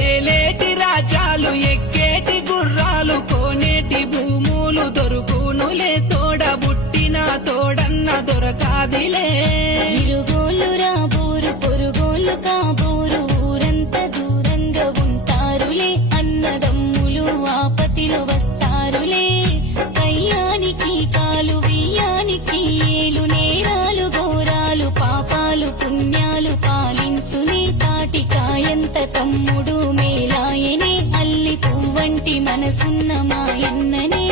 ఏలేటి రాజాలు ఎక్కేటి గుర్రాలు కోనేటి భూములు దొరుకునులే తోడబుట్టిన తోడన్న దొరకాదిలే ఇరుగోళ్ళు రాబోరు పొరుగోళ్ళు కాబోరు ఊరంతా దూరంగా ఉంటారులే అన్నదమ్ములు ఆపతిలో వస్తారులే కయ్యానికి కాలు బియ్యానికి ఏలు నేరాలు ఘోరాలు పాపాలు పుణ్యాలు పాలించునే తాటికాయంత తమ్ముడు మేలాయనే అల్లి పువ్వంటి మనసున్న మాయన్ననే